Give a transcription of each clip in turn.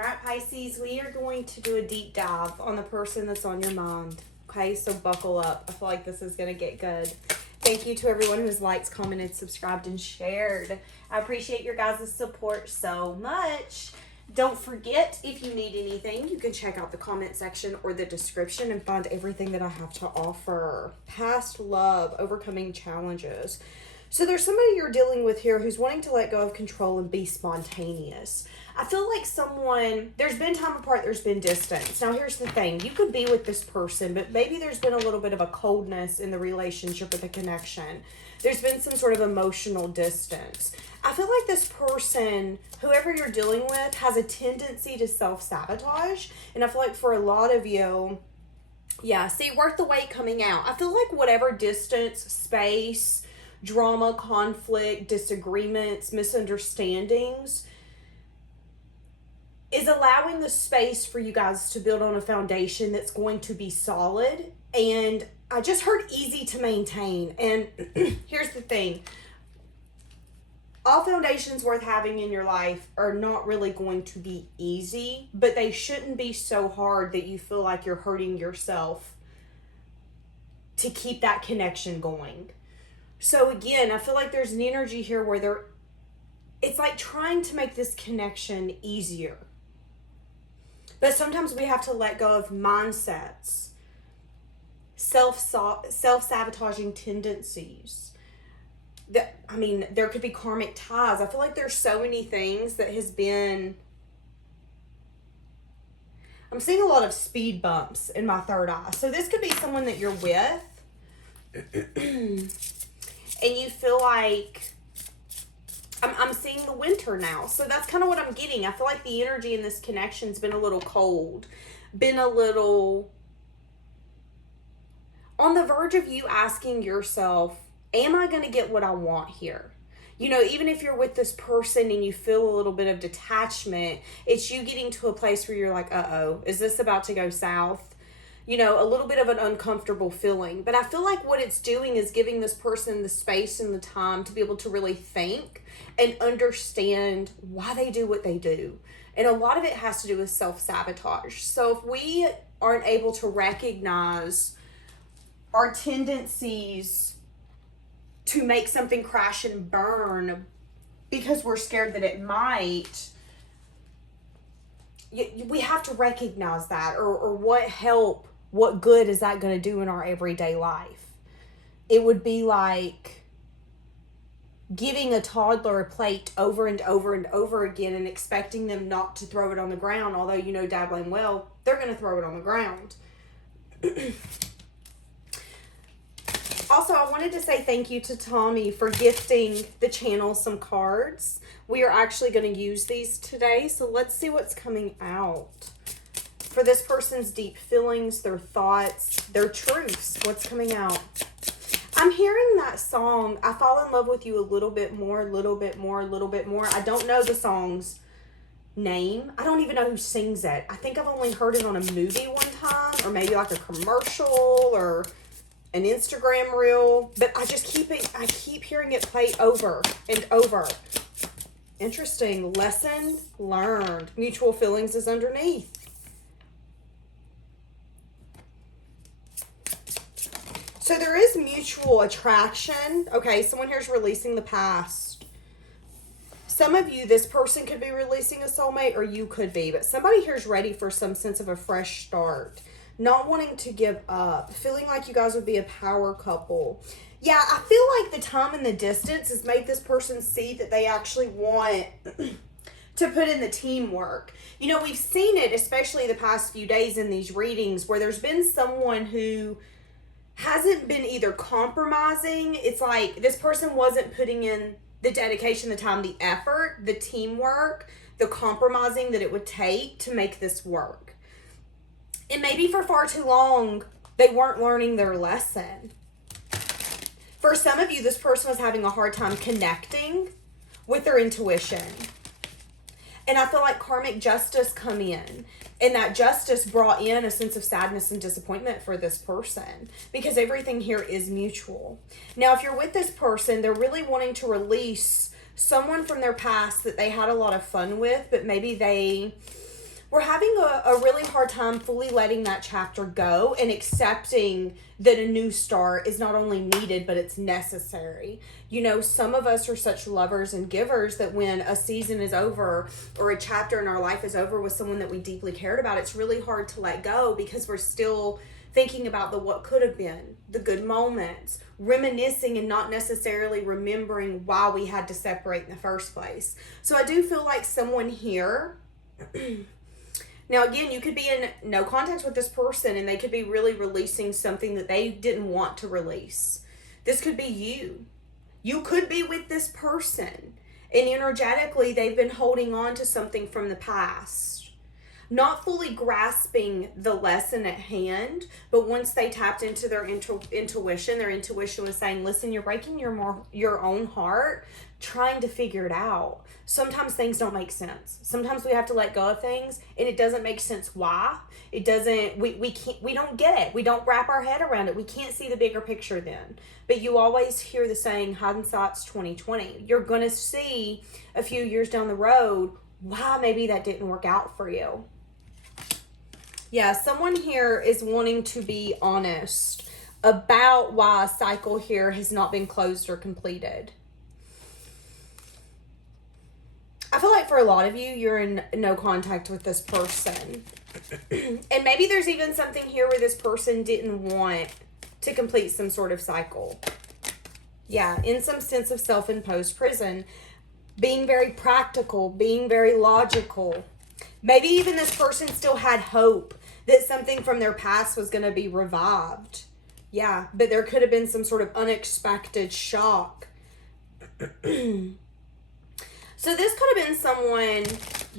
All right, Pisces, we are going to do a deep dive on the person that's on your mind. Okay, so buckle up. I feel like this is going to get good. Thank you to everyone who's liked, commented, subscribed, and shared. I appreciate your guys' support so much. Don't forget, if you need anything, you can check out the comment section or the description and find everything that I have to offer. Past love, overcoming challenges. So there's somebody you're dealing with here who's wanting to let go of control and be spontaneous. I feel like there's been time apart, there's been distance. Now here's the thing, you could be with this person, but maybe there's been a little bit of a coldness in the relationship or the connection. There's been some sort of emotional distance. I feel like this person, whoever you're dealing with, has a tendency to self-sabotage. And I feel like for a lot of you, yeah, see, worth the wait coming out. I feel like whatever distance, space, drama, conflict, disagreements, misunderstandings is allowing the space for you guys to build on a foundation that's going to be solid. And I just heard easy to maintain. And here's the thing. All foundations worth having in your life are not really going to be easy, but they shouldn't be so hard that you feel like you're hurting yourself to keep that connection going. So again, I feel like there's an energy here where it's like trying to make this connection easier. But sometimes we have to let go of mindsets, self-sabotaging tendencies. There could be karmic ties. I feel like there's so many things that has been... I'm seeing a lot of speed bumps in my third eye. So this could be someone that you're with. And you feel like... I'm seeing the winter now. So that's kind of what I'm getting. I feel like the energy in this connection's been a little cold. Been a little... on the verge of you asking yourself, am I going to get what I want here? You know, even if you're with this person and you feel a little bit of detachment, it's you getting to a place where you're like, uh-oh, is this about to go south? You know, a little bit of an uncomfortable feeling. But I feel like what it's doing is giving this person the space and the time to be able to really think and understand why they do what they do. And a lot of it has to do with self-sabotage. So if we aren't able to recognize our tendencies to make something crash and burn because we're scared that it might, we have to recognize that, or what good is that going to do in our everyday life? It would be like giving a toddler a plate over and over and over again and expecting them not to throw it on the ground, although you know dabbling well, they're going to throw it on the ground. Also, I wanted to say thank you to Tommy for gifting the channel some cards. We are actually going to use these today, so let's see what's coming out. For this person's deep feelings, their thoughts, their truths, what's coming out. I'm hearing that song, I Fall in Love with You a Little Bit More, Little Bit More, Little Bit More. I don't know the song's name. I don't even know who sings it. I think I've only heard it on a movie one time, or maybe like a commercial, or an Instagram reel, but I keep hearing it play over and over. Interesting. Lesson learned. Mutual feelings is underneath. So there is mutual attraction. Okay, someone here is releasing the past. Some of you, this person could be releasing a soulmate, or you could be, but somebody here is ready for some sense of a fresh start. Not wanting to give up. Feeling like you guys would be a power couple. Yeah, I feel like the time and the distance has made this person see that they actually want to put in the teamwork. You know, we've seen it, especially the past few days in these readings, where there's been someone who hasn't been either compromising. It's like this person wasn't putting in the dedication, the time, the effort, the teamwork, the compromising that it would take to make this work. And maybe for far too long, they weren't learning their lesson. For some of you, this person was having a hard time connecting with their intuition. And I feel like karmic justice come in. And that justice brought in a sense of sadness and disappointment for this person. Because everything here is mutual. Now, if you're with this person, they're really wanting to release someone from their past that they had a lot of fun with. But maybe they we're having a really hard time fully letting that chapter go and accepting that a new start is not only needed, but it's necessary. You know, some of us are such lovers and givers that when a season is over or a chapter in our life is over with someone that we deeply cared about, it's really hard to let go because we're still thinking about the what could have been, the good moments, reminiscing and not necessarily remembering why we had to separate in the first place. So I do feel like someone here... Now, again, you could be in no contact with this person and they could be really releasing something that they didn't want to release. This could be you. You could be with this person and energetically they've been holding on to something from the past. Not fully grasping the lesson at hand, but once they tapped into their intuition, their intuition was saying, listen, you're breaking your own heart, trying to figure it out. Sometimes things don't make sense. Sometimes we have to let go of things and it doesn't make sense why. It doesn't, we don't get it. We don't wrap our head around it. We can't see the bigger picture then. But you always hear the saying, hindsight's 20/20. You're going to see a few years down the road why maybe that didn't work out for you. Yeah, someone here is wanting to be honest about why a cycle here has not been closed or completed. I feel like for a lot of you, you're in no contact with this person. And maybe there's even something here where this person didn't want to complete some sort of cycle. Yeah, in some sense of self-imposed prison. Being very practical, being very logical. Maybe even this person still had hope that something from their past was going to be revived. Yeah, but there could have been some sort of unexpected shock. So this could have been someone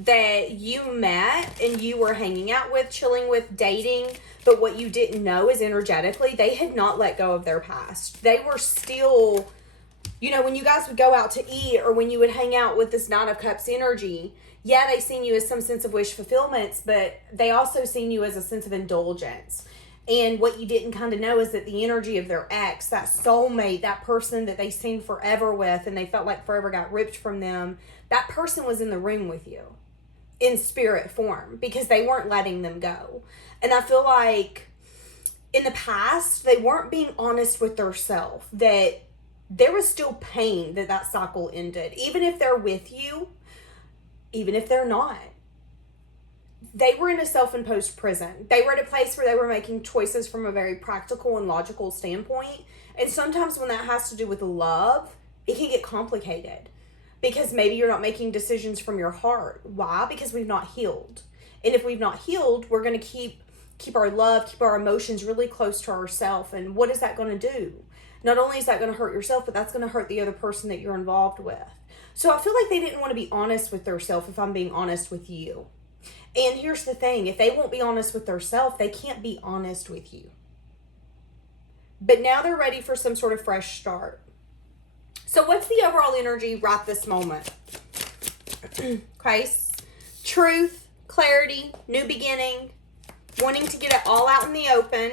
that you met and you were hanging out with, chilling with, dating, but what you didn't know is energetically, they had not let go of their past. They were still, you know, when you guys would go out to eat or when you would hang out with this Nine of Cups energy, yeah, they seen you as some sense of wish fulfillments, but they also seen you as a sense of indulgence. And what you didn't kind of know is that the energy of their ex, that soulmate, that person that they seen forever with and they felt like forever got ripped from them, that person was in the room with you in spirit form because they weren't letting them go. And I feel like in the past, they weren't being honest with themselves, that there was still pain that cycle ended. Even if they're with you, even if they're not. They were in a self-imposed prison. They were at a place where they were making choices from a very practical and logical standpoint. And sometimes when that has to do with love, it can get complicated. Because maybe you're not making decisions from your heart. Why? Because we've not healed. And if we've not healed, we're going to keep our love, keep our emotions really close to ourselves. And what is that going to do? Not only is that going to hurt yourself, but that's going to hurt the other person that you're involved with. So I feel like they didn't want to be honest with themselves if I'm being honest with you. And here's the thing, if they won't be honest with themselves, they can't be honest with you. But now they're ready for some sort of fresh start. So what's the overall energy right this moment? Okay, truth, clarity, new beginning, wanting to get it all out in the open.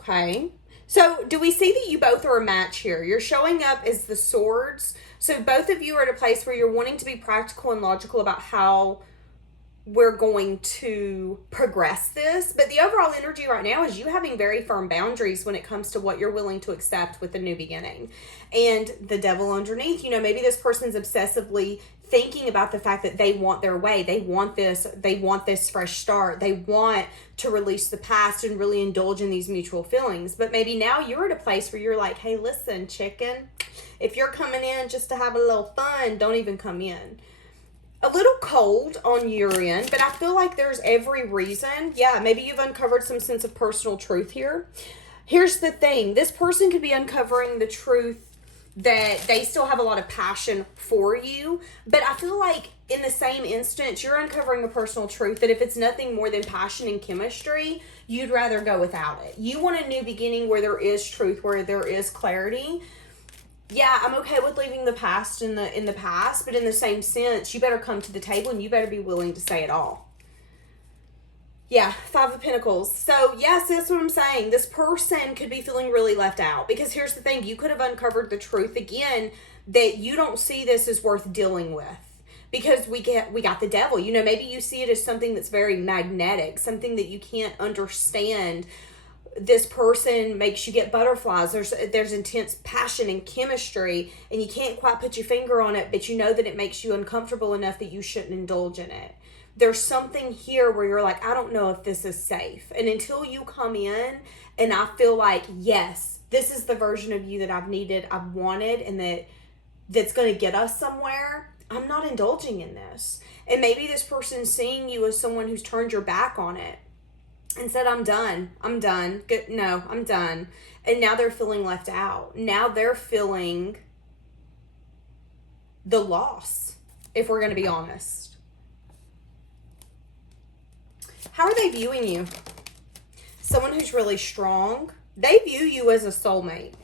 Okay, so do we see that you both are a match here? You're showing up as the swords. So both of you are at a place where you're wanting to be practical and logical about how we're going to progress this. But the overall energy right now is you having very firm boundaries when it comes to what you're willing to accept with the new beginning. And the devil underneath, you know, maybe this person's obsessively thinking about the fact that they want their way. They want this fresh start. They want to release the past and really indulge in these mutual feelings. But maybe now you're at a place where you're like, hey, listen, chicken, if you're coming in just to have a little fun, don't even come in. A little cold on your end, but I feel like there's every reason. Yeah, maybe you've uncovered some sense of personal truth here. Here's the thing. This person could be uncovering the truth that they still have a lot of passion for you. But I feel like in the same instance, you're uncovering a personal truth that if it's nothing more than passion and chemistry, you'd rather go without it. You want a new beginning where there is truth, where there is clarity. Yeah, I'm okay with leaving the past in the past, but in the same sense, you better come to the table and you better be willing to say it all. Yeah, Five of Pentacles. So, yes, that's what I'm saying. This person could be feeling really left out because here's the thing. You could have uncovered the truth again that you don't see this as worth dealing with. because we got the devil. You know, maybe you see it as something that's very magnetic, something that you can't understand. This person makes you get butterflies. There's intense passion and chemistry, and you can't quite put your finger on it, but you know that it makes you uncomfortable enough that you shouldn't indulge in it. There's something here where you're like, I don't know if this is safe. And until you come in and I feel like, yes, this is the version of you that I've needed, I've wanted, and that's going to get us somewhere, I'm not indulging in this. And maybe this person's seeing you as someone who's turned your back on it and said, I'm done. Good. No, I'm done. And now they're feeling left out. Now they're feeling the loss, if we're going to be honest. How are they viewing you? Someone who's really strong. They view you as a soulmate.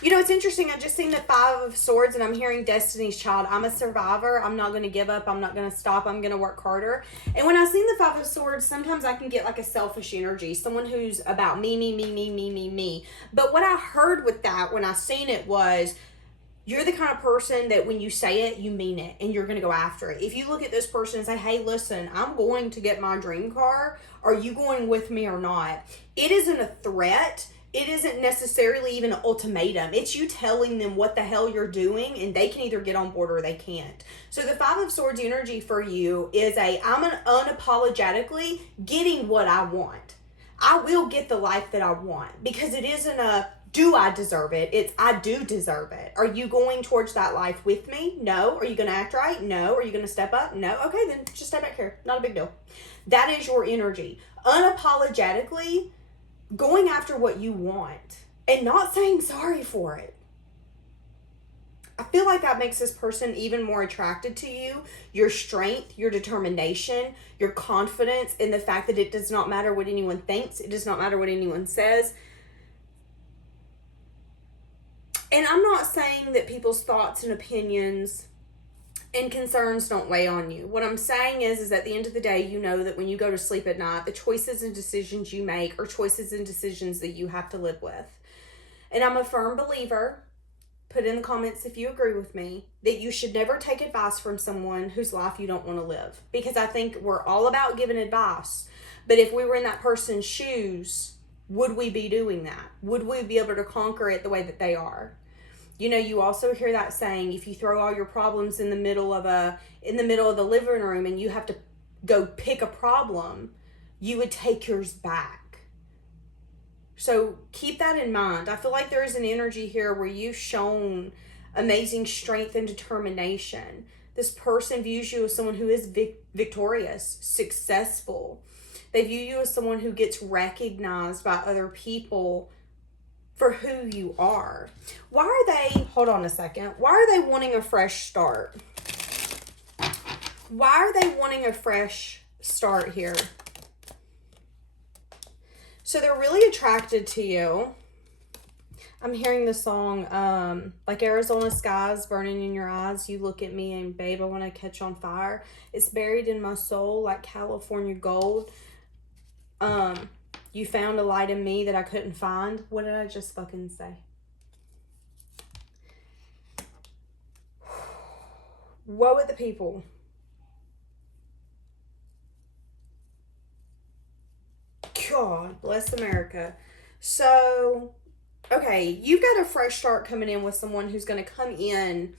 You know, it's interesting. I just seen the Five of Swords and I'm hearing Destiny's Child. I'm a survivor. I'm not going to give up. I'm not going to stop. I'm going to work harder. And when I seen the Five of Swords, sometimes I can get like a selfish energy. Someone who's about me. But what I heard with that when I seen it was, you're the kind of person that when you say it, you mean it, and you're going to go after it. If you look at this person and say, hey, listen, I'm going to get my dream car. Are you going with me or not? It isn't a threat. It isn't necessarily even an ultimatum. It's you telling them what the hell you're doing, and they can either get on board or they can't. So the Five of Swords energy for you is I'm unapologetically getting what I want. I will get the life that I want, because it isn't a do I deserve it? It's I do deserve it. Are you going towards that life with me? No. Are you going to act right? No. Are you going to step up? No. Okay, then just stay back here. Not a big deal. That is your energy. Unapologetically going after what you want and not saying sorry for it. I feel like that makes this person even more attracted to you. Your strength, your determination, your confidence in the fact that it does not matter what anyone thinks. It does not matter what anyone says. And I'm not saying that people's thoughts and opinions and concerns don't weigh on you. What I'm saying is at the end of the day, you know that when you go to sleep at night, the choices and decisions you make are choices and decisions that you have to live with. And I'm a firm believer, put in the comments if you agree with me, that you should never take advice from someone whose life you don't want to live. Because I think we're all about giving advice. But if we were in that person's shoes, would we be doing that? Would we be able to conquer it the way that they are? You know, you also hear that saying, if you throw all your problems in the middle of the living room and you have to go pick a problem, you would take yours back. So keep that in mind. I feel like there is an energy here where you've shown amazing strength and determination. This person views you as someone who is victorious, successful. They view you as someone who gets recognized by other people for who you are. Why are they, hold on a second, why are they wanting a fresh start? Why are they wanting a fresh start here? So they're really attracted to you. I'm hearing the song, like Arizona skies burning in your eyes. You look at me and babe, I want to catch on fire. It's buried in my soul like California gold. You found a light in me that I couldn't find. What did I just fucking say? Woe with the people. God bless America. So, okay, you've got a fresh start coming in with someone who's going to come in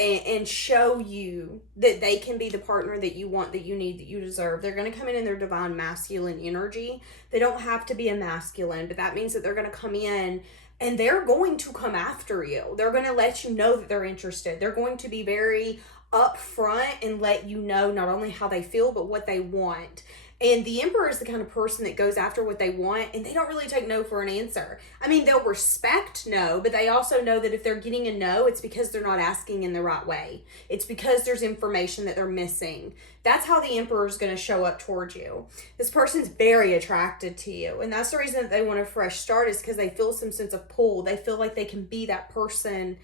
and show you that they can be the partner that you want, that you need, that you deserve. They're going to come in their divine masculine energy. They don't have to be a masculine, but that means that they're going to come in and they're going to come after you. They're going to let you know that they're interested. They're going to be very upfront and let you know not only how they feel, but what they want. And the Emperor is the kind of person that goes after what they want, and they don't really take no for an answer. I mean, they'll respect no, but they also know that if they're getting a no, it's because they're not asking in the right way. It's because there's information that they're missing. That's how the Emperor is going to show up towards you. This person's very attracted to you, and that's the reason that they want a fresh start, is because they feel some sense of pull. They feel like they can be that person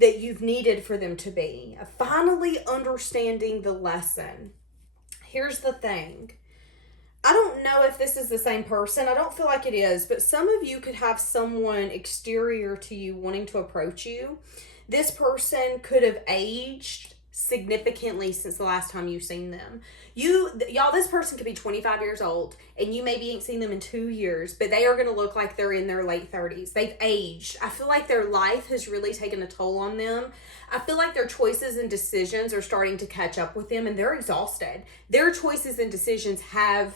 that you've needed for them to be. Finally understanding the lesson. Here's the thing. I don't know if this is the same person. I don't feel like it is, but some of you could have someone exterior to you wanting to approach you this person could have aged significantly since the last time you've seen them. Y'all, this person could be 25 years old and you maybe ain't seen them in 2 years, but they are going to look like they're in their late 30s. They've aged. I feel like their life has really taken a toll on them. I feel like their choices and decisions are starting to catch up with them and they're exhausted. Their choices and decisions have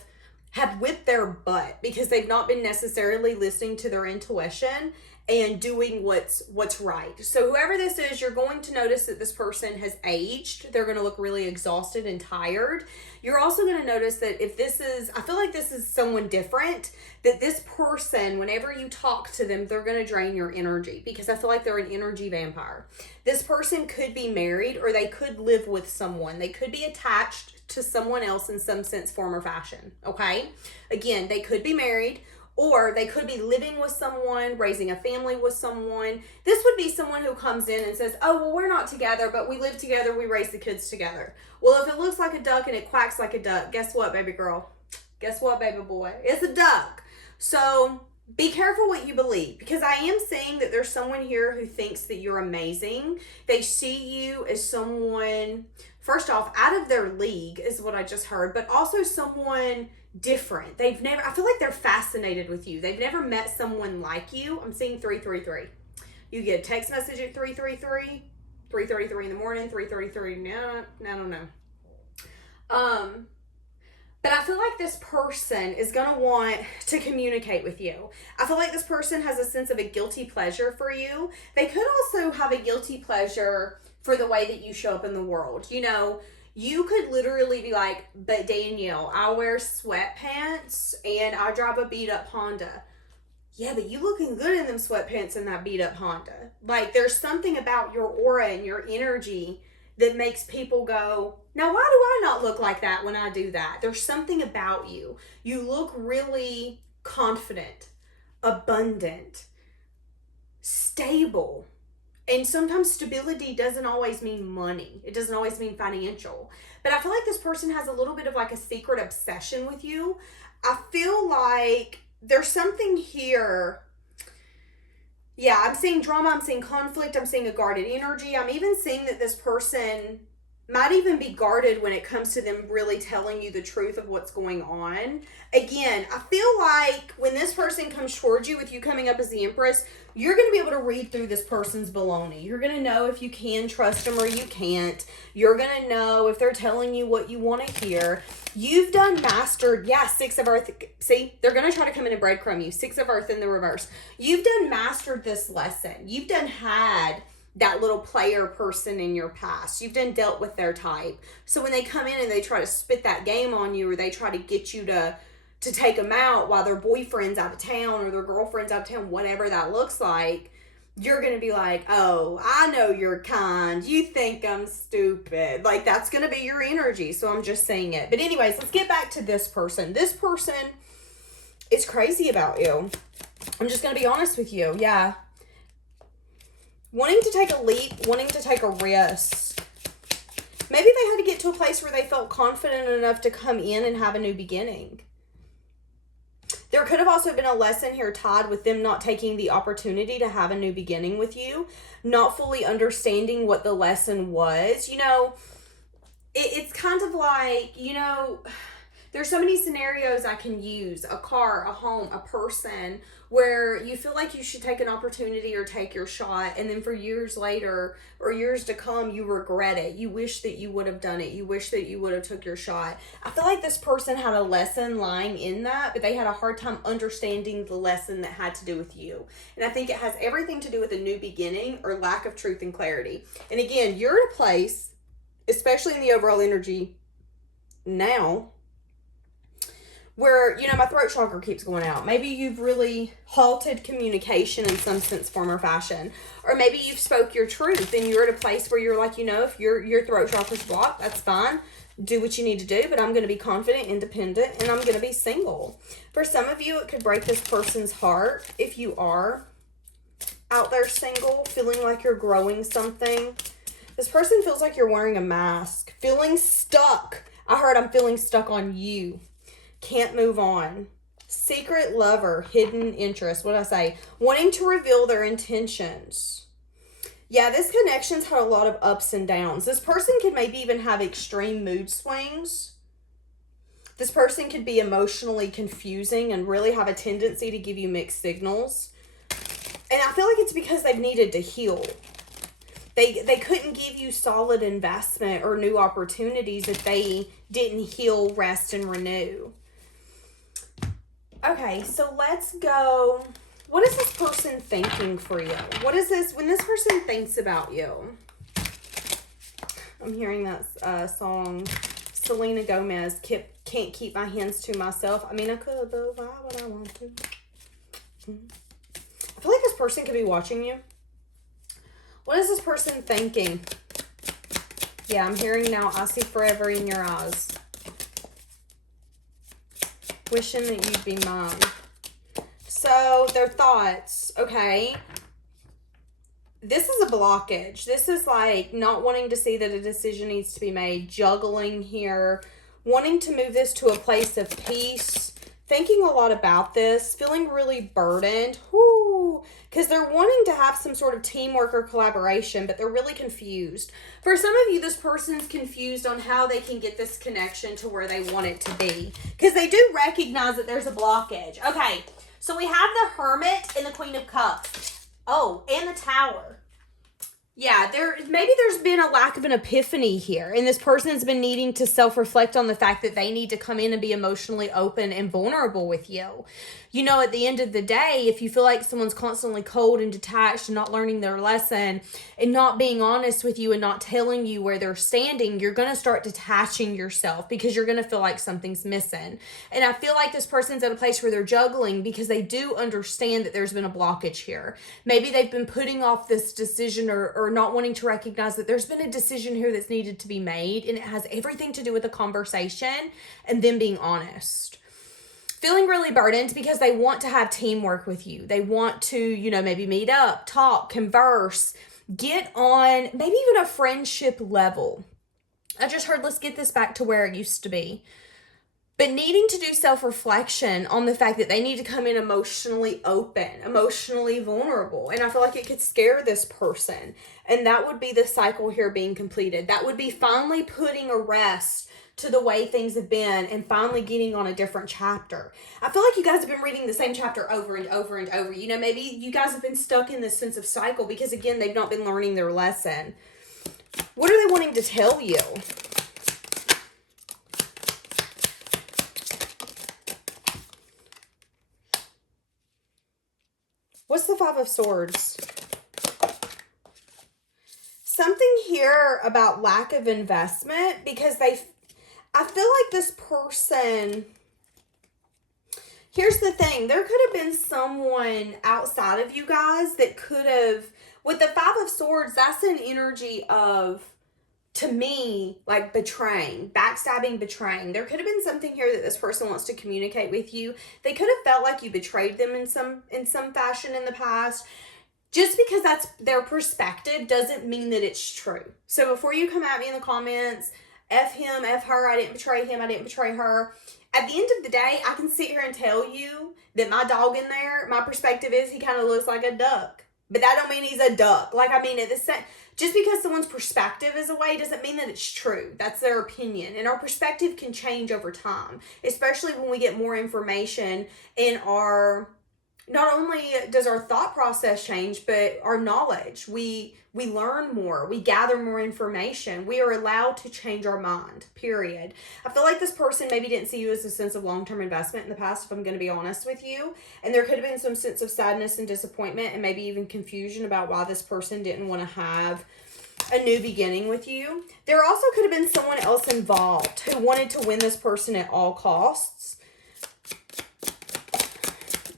whipped their butt because they've not been necessarily listening to their intuition and doing what's right. So whoever this is, you're going to notice that this person has aged. They're going to look really exhausted and tired. You're also going to notice that if this is, I feel like this is someone different, that this person, whenever you talk to them, they're going to drain your energy because I feel like they're an energy vampire. This person could be married or they could live with someone. They could be attached to someone else in some sense, form, or fashion, okay? Again, they could be married or they could be living with someone, raising a family with someone. This would be someone who comes in and says, oh, well, we're not together, but we live together, we raise the kids together. Well, if it looks like a duck and it quacks like a duck, guess what, baby girl? Guess what, baby boy? It's a duck. So be careful what you believe because I am seeing that there's someone here who thinks that you're amazing. They see you as someone, first off, out of their league is what I just heard, but also someone different. I feel like they're fascinated with you. They've never met someone like you. I'm seeing 333. You get a text message at 333, 3:33 in the morning, 3:33 now, I don't know. But I feel like this person is going to want to communicate with you. I feel like this person has a sense of a guilty pleasure for you. They could also have a guilty pleasure for the way that you show up in the world. You know, you could literally be like, but Danielle, I wear sweatpants and I drive a beat up Honda. Yeah, but you looking good in them sweatpants and that beat up Honda. Like there's something about your aura and your energy that makes people go, now why do I not look like that when I do that? There's something about you. You look really confident, abundant, stable. And sometimes stability doesn't always mean money. It doesn't always mean financial. But I feel like this person has a little bit of like a secret obsession with you. I feel like there's something here. Yeah, I'm seeing drama. I'm seeing conflict. I'm seeing a guarded energy. I'm even seeing that this person might even be guarded when it comes to them really telling you the truth of what's going on. Again, I feel like when this person comes towards you with you coming up as the Empress, you're going to be able to read through this person's baloney. You're going to know if you can trust them or you can't. You're going to know if they're telling you what you want to hear. You've done mastered, 6 of earth. See, they're going to try to come in and breadcrumb you. 6 of earth in the reverse. You've done mastered this lesson. You've done had that little player person in your past. You've done dealt with their type. So when they come in and they try to spit that game on you or they try to get you to take them out while their boyfriend's out of town or their girlfriend's out of town, whatever that looks like, you're going to be like, oh, I know you're kind. You think I'm stupid. Like, that's going to be your energy. So I'm just saying it. But anyways, let's get back to this person. This person is crazy about you. I'm just going to be honest with you. Yeah. Wanting to take a leap, wanting to take a risk. Maybe they had to get to a place where they felt confident enough to come in and have a new beginning. There could have also been a lesson here tied with them not taking the opportunity to have a new beginning with you, not fully understanding what the lesson was. You know, it's kind of like, you know, there's so many scenarios I can use, a car, a home, a person, where you feel like you should take an opportunity or take your shot, and then for years later or years to come, you regret it. You wish that you would have done it. You wish that you would have took your shot. I feel like this person had a lesson lying in that, but they had a hard time understanding the lesson that had to do with you. And I think it has everything to do with a new beginning or lack of truth and clarity. And again, you're in a place, especially in the overall energy now, where, you know, my throat chakra keeps going out. Maybe you've really halted communication in some sense, form, or fashion. Or maybe you've spoke your truth and you're at a place where you're like, you know, if your throat chakra's blocked, that's fine. Do what you need to do, but I'm going to be confident, independent, and I'm going to be single. For some of you, it could break this person's heart if you are out there single, feeling like you're growing something. This person feels like you're wearing a mask, feeling stuck. I heard I'm feeling stuck on you. Can't move on. Secret lover, hidden interest. What did I say? Wanting to reveal their intentions. Yeah, this connection's had a lot of ups and downs. This person could maybe even have extreme mood swings. This person could be emotionally confusing and really have a tendency to give you mixed signals. And I feel like it's because they've needed to heal. They couldn't give you solid investment or new opportunities if they didn't heal, rest, and renew. Okay, so let's go. What is this person thinking for you? What is this, when this person thinks about you? I'm hearing that song, Selena Gomez, Can't Keep My Hands to Myself. I mean, I could, but why would I want to? I feel like this person could be watching you. What is this person thinking? Yeah, I'm hearing now, I see forever in your eyes. Wishing that you'd be mine. So, their thoughts, okay? This is a blockage. This is like not wanting to see that a decision needs to be made, juggling here, wanting to move this to a place of peace, thinking a lot about this, feeling really burdened, because they're wanting to have some sort of teamwork or collaboration, but they're really confused. For some of you, this person's confused on how they can get this connection to where they want it to be, because they do recognize that there's a blockage. Okay, so we have the Hermit and the Queen of Cups. Oh, and the Tower. Yeah, maybe there's been a lack of an epiphany here, and this person's been needing to self-reflect on the fact that they need to come in and be emotionally open and vulnerable with you. You know, at the end of the day, if you feel like someone's constantly cold and detached and not learning their lesson and not being honest with you and not telling you where they're standing, you're going to start detaching yourself because you're going to feel like something's missing. And I feel like this person's at a place where they're juggling because they do understand that there's been a blockage here. Maybe they've been putting off this decision or not wanting to recognize that there's been a decision here that's needed to be made, and it has everything to do with the conversation and them being honest. Feeling really burdened because they want to have teamwork with you. They want to, you know, maybe meet up, talk, converse, get on maybe even a friendship level. I just heard, let's get this back to where it used to be. But needing to do self-reflection on the fact that they need to come in emotionally open, emotionally vulnerable. And I feel like it could scare this person. And that would be the cycle here being completed. That would be finally putting a rest to the way things have been and finally getting on a different chapter. I feel like you guys have been reading the same chapter over and over and over. You know, maybe you guys have been stuck in this sense of cycle because, again, they've not been learning their lesson. What are they wanting to tell you? What's the Five of Swords? Something here about lack of investment because I feel like this person, here's the thing, there could have been someone outside of you guys that could have, with the Five of Swords, that's an energy of, to me, like betraying, backstabbing, betraying. There could have been something here that this person wants to communicate with you. They could have felt like you betrayed them in some fashion in the past. Just because that's their perspective doesn't mean that it's true. So before you come at me in the comments, F him, F her, I didn't betray him, I didn't betray her. At the end of the day, I can sit here and tell you that my dog in there, my perspective is he kind of looks like a duck. But that don't mean he's a duck. Like, I mean, just because someone's perspective is away doesn't mean that it's true. That's their opinion. And our perspective can change over time, especially when we get more information in our, not only does our thought process change, but our knowledge. We learn more. We gather more information. We are allowed to change our mind, period. I feel like this person maybe didn't see you as a sense of long-term investment in the past, if I'm going to be honest with you. And there could have been some sense of sadness and disappointment and maybe even confusion about why this person didn't want to have a new beginning with you. There also could have been someone else involved who wanted to win this person at all costs.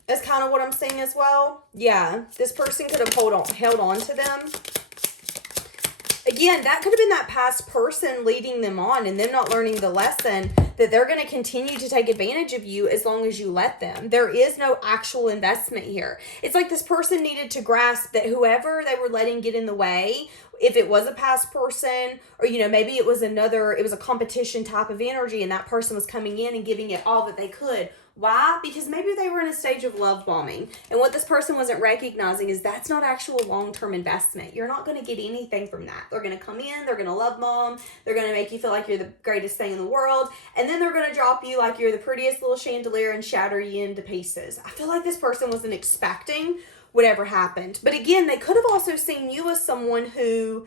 That's kind of what I'm seeing as well. Yeah, this person could have held on to them. Again, that could have been that past person leading them on and them not learning the lesson that they're going to continue to take advantage of you as long as you let them. There is no actual investment here. It's like this person needed to grasp that whoever they were letting get in the way, if it was a past person or, you know, maybe it was a competition type of energy and that person was coming in and giving it all that they could, Why? Because maybe they were in a stage of love bombing. And what this person wasn't recognizing is that's not actual long-term investment. You're not going to get anything from that. They're going to come in, they're going to love bomb, they're going to make you feel like you're the greatest thing in the world, and then they're going to drop you like you're the prettiest little chandelier and shatter you into pieces. I feel like this person wasn't expecting whatever happened. But again, they could have also seen you as someone who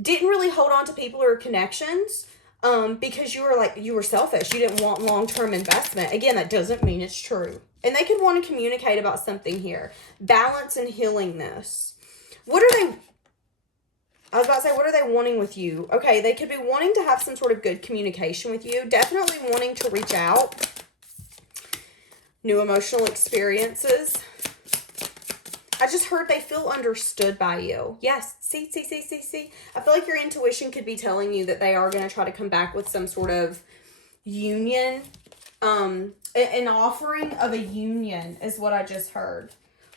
didn't really hold on to people or connections because you were selfish. You didn't want long-term investment. Again, that doesn't mean it's true. And they could want to communicate about something here. Balance and healing this. What are they wanting with you? Okay, they could be wanting to have some sort of good communication with you. Definitely wanting to reach out. New emotional experiences. I just heard they feel understood by you. Yes. See. I feel like your intuition could be telling you that they are going to try to come back with some sort of union. An offering of a union is what I just heard.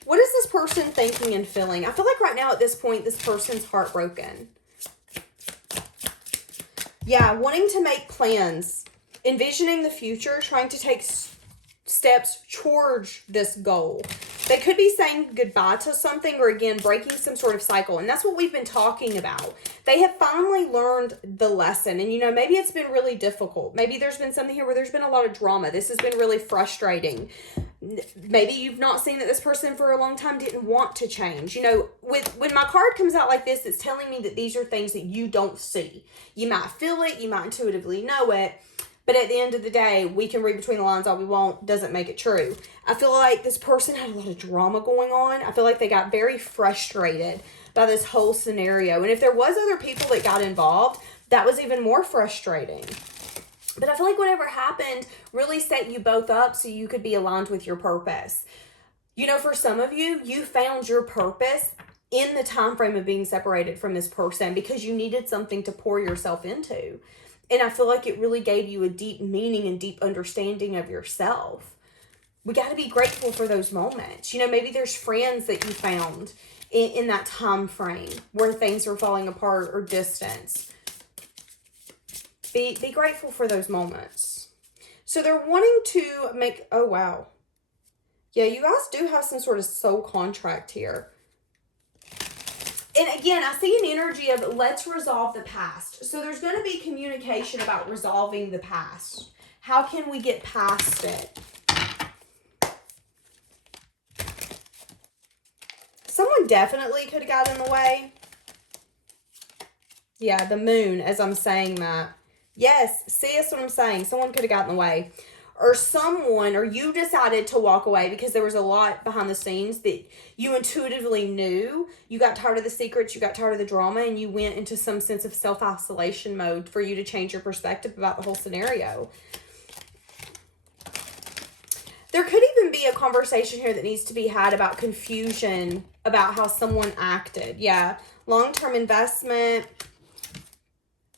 What is this person thinking and feeling? I feel like right now at this point, this person's heartbroken. Yeah, wanting to make plans. Envisioning the future, trying to take steps towards this goal. They could be saying goodbye to something or, again, breaking some sort of cycle. And that's what we've been talking about. They have finally learned the lesson. And, maybe it's been really difficult. Maybe there's been something here where there's been a lot of drama. This has been really frustrating. Maybe you've not seen that this person for a long time didn't want to change. When my card comes out like this, it's telling me that these are things that you don't see. You might feel it. You might intuitively know it. But at the end of the day, we can read between the lines all we want, doesn't make it true. I feel like this person had a lot of drama going on. I feel like they got very frustrated by this whole scenario. And if there was other people that got involved, that was even more frustrating. But I feel like whatever happened really set you both up so you could be aligned with your purpose. For some of you, you found your purpose in the time frame of being separated from this person because you needed something to pour yourself into. And I feel like it really gave you a deep meaning and deep understanding of yourself. We got to be grateful for those moments. Maybe there's friends that you found in that time frame where things were falling apart or distance. Be grateful for those moments. So they're wanting to make, oh wow. Yeah, you guys do have some sort of soul contract here. And again, I see an energy of let's resolve the past. So there's going to be communication about resolving the past. How can we get past it? Someone definitely could have got in the way. Yeah, the moon, as I'm saying that. Yes, see, that's what I'm saying. Someone could have gotten in the way. Or you decided to walk away because there was a lot behind the scenes that you intuitively knew. You got tired of the secrets, you got tired of the drama, and you went into some sense of self-isolation mode for you to change your perspective about the whole scenario. There could even be a conversation here that needs to be had about confusion about how someone acted. Yeah, long-term investment.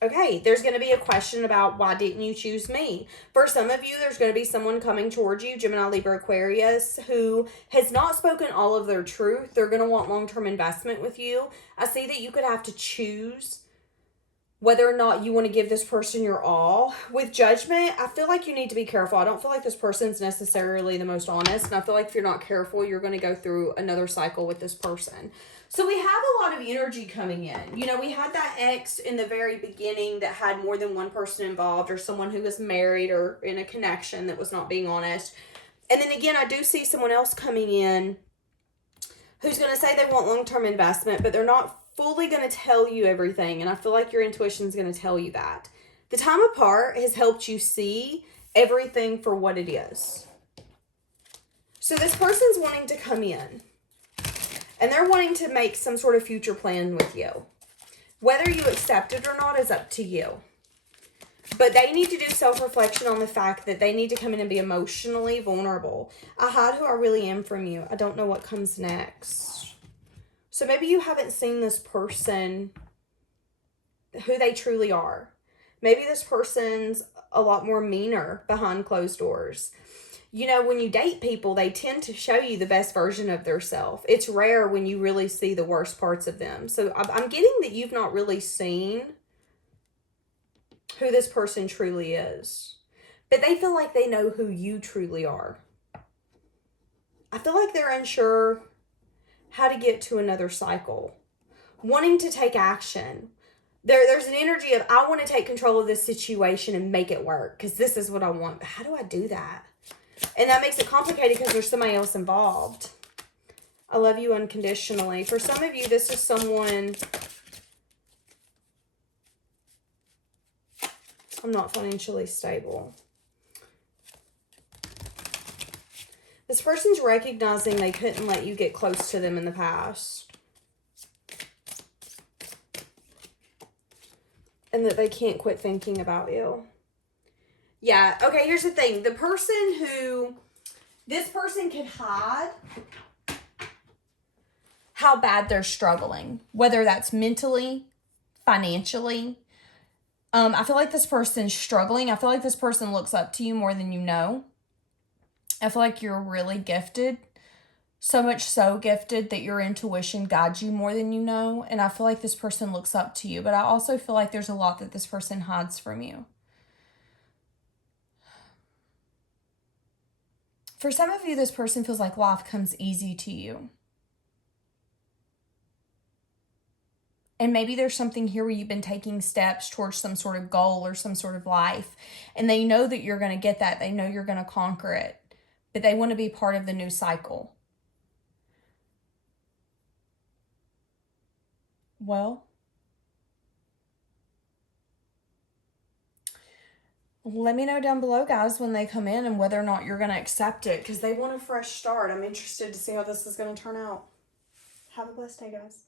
Okay, there's going to be a question about why didn't you choose me? For some of you, there's going to be someone coming towards you, Gemini, Libra, Aquarius, who has not spoken all of their truth. They're going to want long-term investment with you. I see that you could have to choose whether or not you want to give this person your all. With Judgment, I feel like you need to be careful. I don't feel like this person's necessarily the most honest, and I feel like if you're not careful, you're going to go through another cycle with this person. So we have a lot of energy coming in. We had that ex in the very beginning that had more than one person involved, or someone who was married or in a connection that was not being honest. And then again, I do see someone else coming in who's going to say they want long-term investment, but they're not fully going to tell you everything. And I feel like your intuition is going to tell you that. The time apart has helped you see everything for what it is. So this person's wanting to come in. And they're wanting to make some sort of future plan with you. Whether you accept it or not is up to you. But they need to do self-reflection on the fact that they need to come in and be emotionally vulnerable. I hide who I really am from you. I don't know what comes next. So maybe you haven't seen this person, who they truly are. Maybe this person's a lot more meaner behind closed doors. When you date people, they tend to show you the best version of themselves. It's rare when you really see the worst parts of them. So I'm getting that you've not really seen who this person truly is. But they feel like they know who you truly are. I feel like they're unsure how to get to another cycle. Wanting to take action. There's an energy of, I want to take control of this situation and make it work because this is what I want. But how do I do that? And that makes it complicated because there's somebody else involved. I love you unconditionally. For some of you, this is someone... I'm not financially stable. This person's recognizing they couldn't let you get close to them in the past. And that they can't quit thinking about you. Yeah, okay, here's the thing. The person who... This person can hide how bad they're struggling. Whether that's mentally, financially. I feel like this person's struggling. I feel like this person looks up to you more than you know. I feel like you're really gifted. So much so gifted that your intuition guides you more than you know. And I feel like this person looks up to you. But I also feel like there's a lot that this person hides from you. For some of you, this person feels like life comes easy to you. And maybe there's something here where you've been taking steps towards some sort of goal or some sort of life. And they know that you're going to get that. They know you're going to conquer it. But they want to be part of the new cycle. Well, let me know down below, guys, when they come in and whether or not you're going to accept it. Because they want a fresh start. I'm interested to see how this is going to turn out. Have a blessed day, guys.